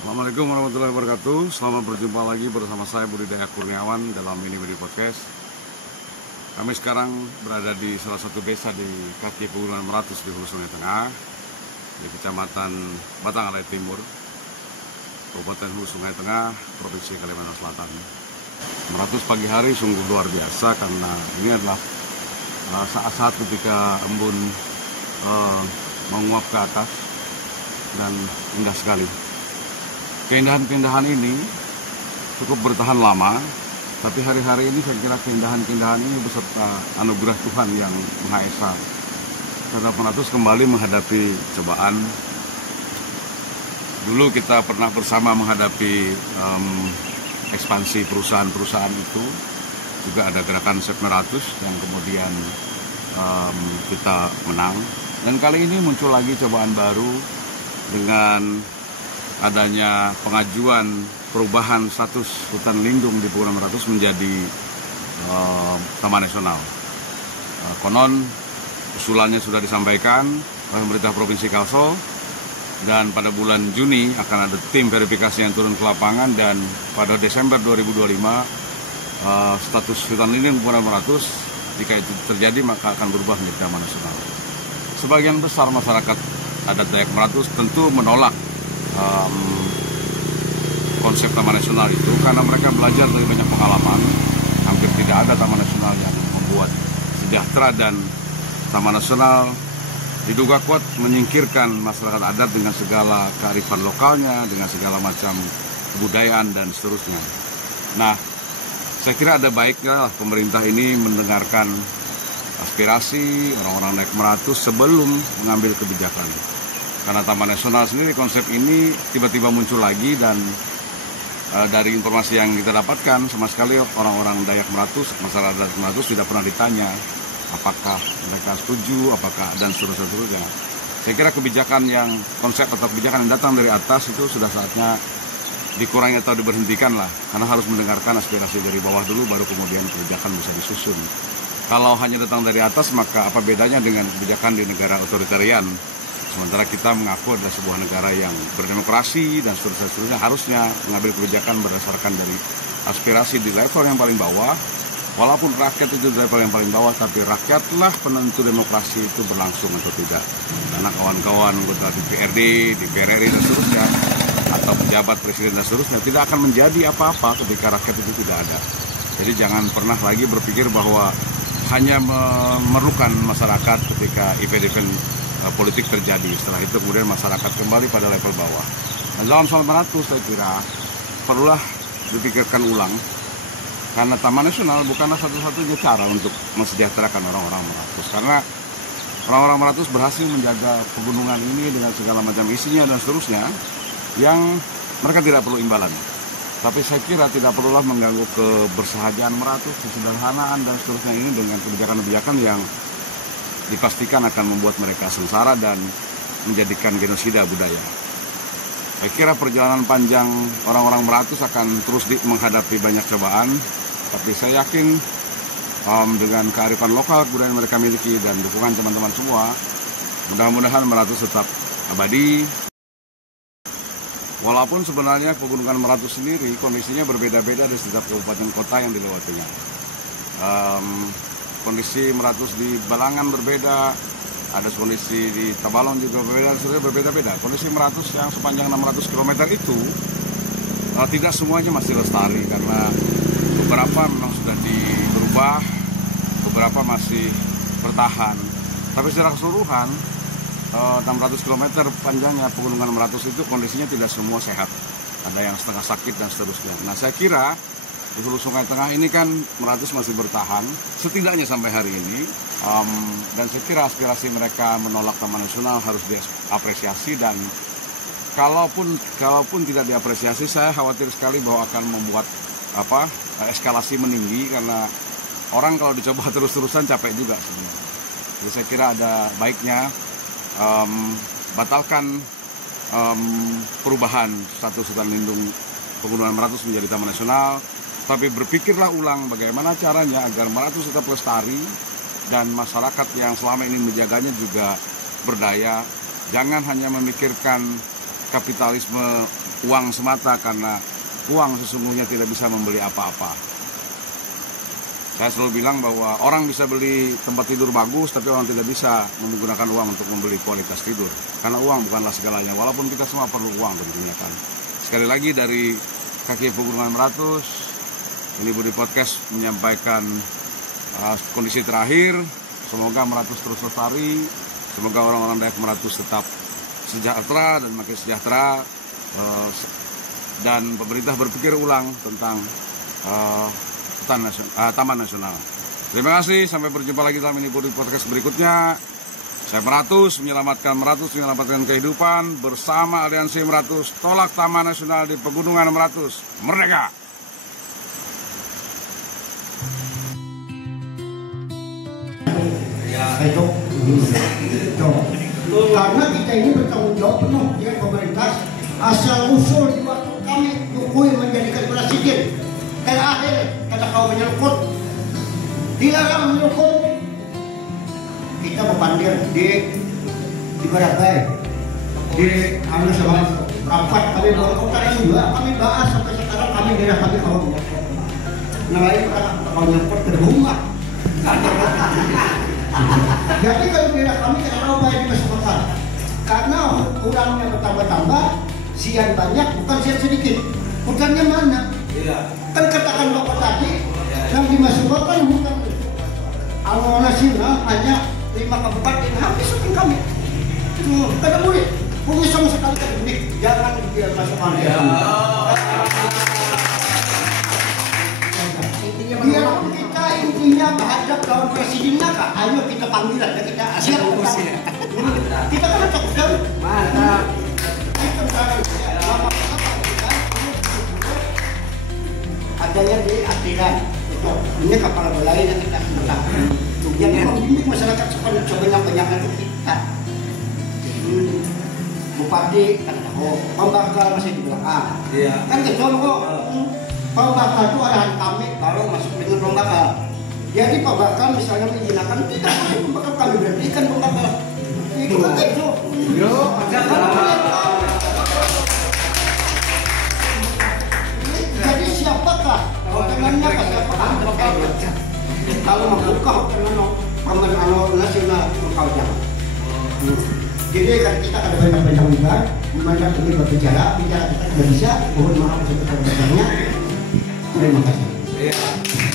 Assalamualaikum warahmatullahi wabarakatuh. Selamat berjumpa lagi bersama saya Budi Daya Kurniawan dalam Mini Budi Podcast. Kami sekarang berada di salah satu desa di kaki Pegunungan Meratus di Hulu Sungai Tengah, di Kecamatan Batangalai Timur, Kabupaten Hulu Sungai Tengah, Provinsi Kalimantan Selatan. Meratus pagi hari sungguh luar biasa karena ini adalah saat-saat ketika embun menguap ke atas dan indah sekali. Keindahan-keindahan ini cukup bertahan lama, tapi hari-hari ini saya kira keindahan-keindahan ini beserta anugerah Tuhan yang Maha Esa. Karena Meratus kembali menghadapi cobaan. Dulu kita pernah bersama menghadapi ekspansi perusahaan-perusahaan itu. Juga ada gerakan Save Meratus yang kemudian kita menang. Dan kali ini muncul lagi cobaan baru dengan adanya pengajuan perubahan status hutan lindung di Pegunungan Meratus menjadi Taman Nasional. Konon usulannya sudah disampaikan oleh pemerintah Provinsi Kalsel, dan pada bulan Juni akan ada tim verifikasi yang turun ke lapangan, dan pada Desember 2025 status hutan lindung Pegunungan Meratus jika itu terjadi maka akan berubah menjadi Taman Nasional. Sebagian besar masyarakat adat Dayak Meratus tentu menolak konsep Taman Nasional itu karena mereka belajar dari banyak pengalaman. Hampir tidak ada Taman Nasional yang membuat sejahtera, dan Taman Nasional diduga kuat menyingkirkan masyarakat adat dengan segala kearifan lokalnya, dengan segala macam kebudayaan dan seterusnya. Nah, saya kira ada baiknya pemerintah ini mendengarkan aspirasi orang-orang Dayak Meratus sebelum mengambil kebijakan. Karena Taman Nasional sendiri, konsep ini tiba-tiba muncul lagi, dan dari informasi yang kita dapatkan sama sekali orang-orang Dayak Meratus, masyarakat Dayak Meratus tidak pernah ditanya apakah mereka setuju, apakah dan seterusnya. Saya kira kebijakan yang konsep atau kebijakan yang datang dari atas itu sudah saatnya dikurangi atau diberhentikan lah, karena harus mendengarkan aspirasi dari bawah dulu, baru kemudian kebijakan bisa disusun. Kalau hanya datang dari atas, maka apa bedanya dengan kebijakan di negara otoritarian? Sementara kita mengaku adalah sebuah negara yang berdemokrasi dan seterusnya, harusnya mengambil kebijakan berdasarkan dari aspirasi di level yang paling bawah. Walaupun rakyat itu di level yang paling bawah, tapi rakyatlah penentu demokrasi itu berlangsung atau tidak. Karena kawan-kawan anggota DPRD, DPR RI dan seterusnya, atau pejabat presiden dan seterusnya tidak akan menjadi apa-apa ketika rakyat itu tidak ada. Jadi jangan pernah lagi berpikir bahwa hanya memerlukan masyarakat ketika event-event politik terjadi. Setelah itu kemudian masyarakat kembali pada level bawah. Dan dalam soal Meratus saya kira perlulah dipikirkan ulang, karena Taman Nasional bukanlah satu-satunya cara untuk mensejahterakan orang-orang Meratus. Karena orang-orang Meratus berhasil menjaga pegunungan ini dengan segala macam isinya dan seterusnya, yang mereka tidak perlu imbalan. Tapi saya kira tidak perlulah mengganggu kebersahajaan Meratus, kesederhanaan dan seterusnya ini dengan kebijakan-kebijakan yang dipastikan akan membuat mereka sengsara dan menjadikan genosida budaya. Saya kira perjalanan panjang orang-orang Meratus akan terus menghadapi banyak cobaan, tapi saya yakin dengan kearifan lokal budaya yang mereka miliki dan dukungan teman-teman semua, mudah-mudahan Meratus tetap abadi. Walaupun sebenarnya Pegunungan Meratus sendiri kondisinya berbeda-beda di setiap kabupaten kota yang dilewatinya. Kondisi Meratus di Balangan berbeda, ada kondisi di Tabalong juga berbeda-beda. Kondisi Meratus yang sepanjang 600 km itu tidak semuanya masih lestari, karena beberapa memang sudah dirubah, beberapa masih bertahan. Tapi secara keseluruhan 600 km panjangnya Pegunungan Meratus itu kondisinya tidak semua sehat. Ada yang setengah sakit dan seterusnya. Nah, saya kira di Hulu Sungai Tengah ini kan Meratus masih bertahan, setidaknya sampai hari ini. Dan saya kira aspirasi mereka menolak Taman Nasional harus diapresiasi, dan kalaupun tidak diapresiasi, saya khawatir sekali bahwa akan membuat eskalasi meninggi, karena orang kalau dicoba terus-terusan capek juga sebenarnya. Jadi saya kira ada baiknya batalkan perubahan status hutan lindung Pegunungan Meratus menjadi Taman Nasional. Tapi berpikirlah ulang bagaimana caranya agar Meratus tetap lestari dan masyarakat yang selama ini menjaganya juga berdaya. Jangan hanya memikirkan kapitalisme uang semata, karena uang sesungguhnya tidak bisa membeli apa-apa. Saya selalu bilang bahwa orang bisa beli tempat tidur bagus, tapi orang tidak bisa menggunakan uang untuk membeli kualitas tidur. Karena uang bukanlah segalanya, walaupun kita semua perlu uang tentunya kan. Sekali lagi dari kaki Pegunungan Meratus, ini Budi Podcast menyampaikan kondisi terakhir. Semoga Meratus terus lestari, semoga orang-orang Dayak Meratus tetap sejahtera dan makin sejahtera, dan pemerintah berpikir ulang tentang Taman Nasional. Terima kasih, sampai berjumpa lagi dalam ini Budi Podcast berikutnya. Saya Meratus, menyelamatkan kehidupan bersama Aliansi Meratus. Tolak Taman Nasional di Pegunungan Meratus. Merdeka! Karena kita ini bertanggung jawab penuh dengan pemerintah. Asal usul di waktu kami Jokowi menjadikan presiden, terakhir kata kau menyelukut, dilarang menyelukut. Kita berpandir di Barabai, di sama rapat kami bawa kota juga, kami bahas sampai sekarang kami daerah kami kalau menyelukut. Nah lain kalau menyelukut terbuka. Jadi kalau daerah kami tidak tahu banyak dimasukkan, karena kurangnya bertambah-tambah, sian banyak bukan sian sedikit. Hutannya mana? Kan katakan Bapak tadi, yang dimasukkan hutan Alur Nasional hanya 5 kabupaten, habis hutan kami. Kada boleh, bumi sama sekali kan unik, jangan dia masukkan dia. Biarpun kita intinya menghadap lawan presidennya kak, ayo kita panggil aja, kita siap. Kita kan takut kan? Mana? Kita sekarang adanya di akhiran. Ini kapal lain yang kita letakkan. Yang membimbing masyarakat sebanyak-banyaknya itu kita. Bupati kan, pembakar masih di belakang. Kan contoh. Pembakar itu arahan kami kalau masuk dengan pembakar. Jadi pembakar misalnya menjinakkan tidak masuk pembakar, kami berhentikan pembakar. Itu kan gitu. Jadi siapakah hotelannya ke siapakah? Kalau membuka hotelan Taman Nasional kau jangan. Jadi kan kita ada banyak-banyak juga, dimana ini bicara kita tidak bisa. Mohon maaf sebesar-besarnya. Terima kasih.